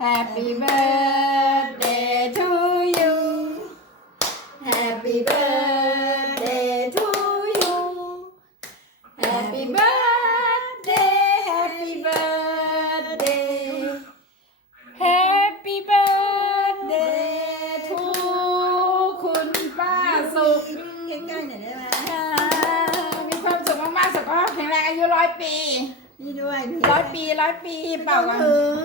Happy birthday to you Happy birthday to you Happy birthday Happy birthday Happy birthday to คุณป้าสุขใกล้ๆหน่อยได้ไหมอ่ามีความสุขมากๆสุขภาพแข็งแรงอายุร้อยปี นี่ด้วยนี่ร้อยปีร้อยปีเปล่าต้กัอนงถึง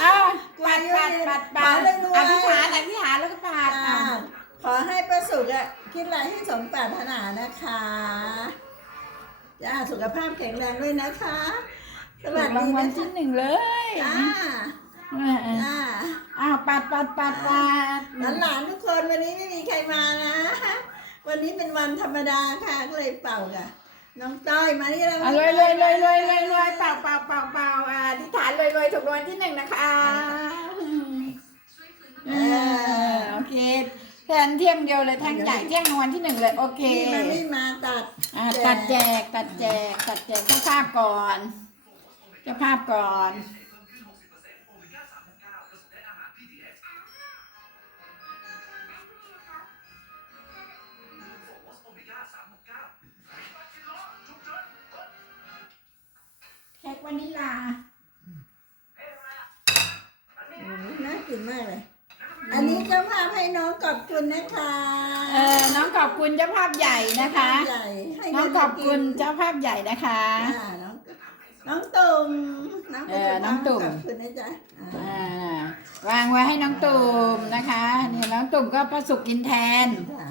อ้าวปัดปัดปัดปัด ขอเลยรวย อธิษฐานอธิษฐานแล้วก็ปัด อ่า อะ ขอ ให้ประสุขอะคิดอะไรให้สมปรารถนานะคะจ้าสุขภาพแข็งแรงด้วยนะคะสถูวัสกราดีงวัลนะที่หนึ่งเลยจ้าอ่าจ้าอ้าวปัดปัดปัดปัดหลานๆทุกคนวันนี้ไม่มีใครมานะ วันนี้เป็นวันธรรมดาค่ะก็เลยเป่าค่ะน้องต้อยมานี่เราอะรวยรวยรวยรวยรวยรวยเปล่าเปล่าเปล่าเปล่าอะอธิษฐานรวยรวยถูกรางวัลที่หนึ่งนะคะ แทนเที่ยงเดียวเลยแท่งใหญ่เที่ยงรางวัลที่หนึ่งเลยโอเคนี่มันไม่มาตัดอะตัดแจกตัดแจกตัดแจกเจ้าภาพก่อนเจ้าภาพก่อนเค้กวานิลาอืมน่ากินมากเลย อันนี้เจ้าภาพให้น้องขอบคุณนะคะเออน้องขอบคุณเจ้าภาพใหญ่นะคะ ใหญ่ให้น้องเงิขอบคุณเจ้าภาพใหญ่นะคะ อ่าน้องน้องตุ่มน้องเออน้องตุ่ม ขอบคุณนะจ๊ะอ่าอ่าวางไว้ให้น้องตุ่มนะคะเนี่ยน้องตุ่มก็ประสุกกินแทนจ้ะ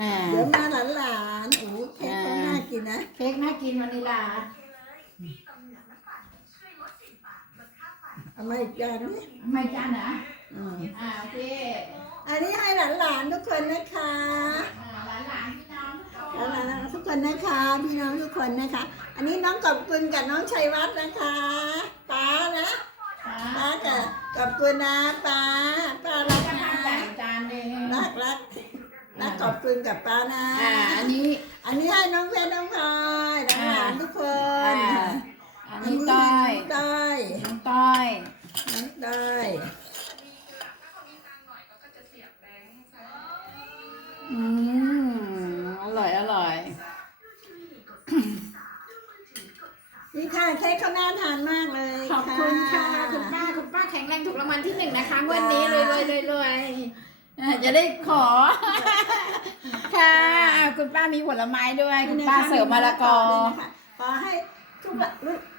อ่าเดี๋ยวมาหลานๆโอ้โหเค้กเขาน่ากินนะเค้กน่ากินวานิลาเอามาอีกจานนี้ไม่จ้านะ อืมอ่าโอเคอันนี้ให้หลานๆทุกคนนะคะอ่าหลานๆพี่น้องทุกคนหลานๆทุกคนนะคะพี่น้องทุกคนนะคะ อันนี้น้องขอบคุณกับน้องชัยวัฒน์นะคะป้านะอ่าป้ากับขอบคุณนะป้าป้ารักเจ้านะภาพใหญ่จานหนึ่งรักรักรักขอบคุณกับป้านะอ่าอันนี้ อันนี้ให้น้องเพชรน้องพลอยหลานๆทุกคน อ่า อืมอร่อย อร่อย นี่ค่ะเค้กเขาน่าทานมากเลยขอบคุณค่ะ คุณป้า คุณป้าแข็งแรงถูกรางวัลที่หนึ่งนะคะงวันนี้รวยรวยรวยรวยอ่าจะได้ขอ ค่ะอ่าคุณป้ามีผลไม้ด้วย คุณป้าเสริมมะละกอ ขอให้ทุกหลาน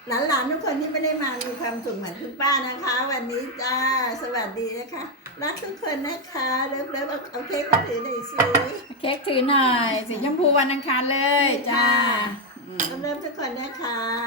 หลานๆทุกคนที่ไม่ได้มามีความสุขเหมือนคุณป้านะคะ วันนี้จ้าสวัสดีนะคะ รักทุกคนนะคะเลิฟเลิฟเอาเอาเค้กมาถือหน่อยสิเค้กถือหน่อยสีชมพูวันอังคารเลยจ้าอืมเลิฟเลิฟทุกคนนะคะจ้า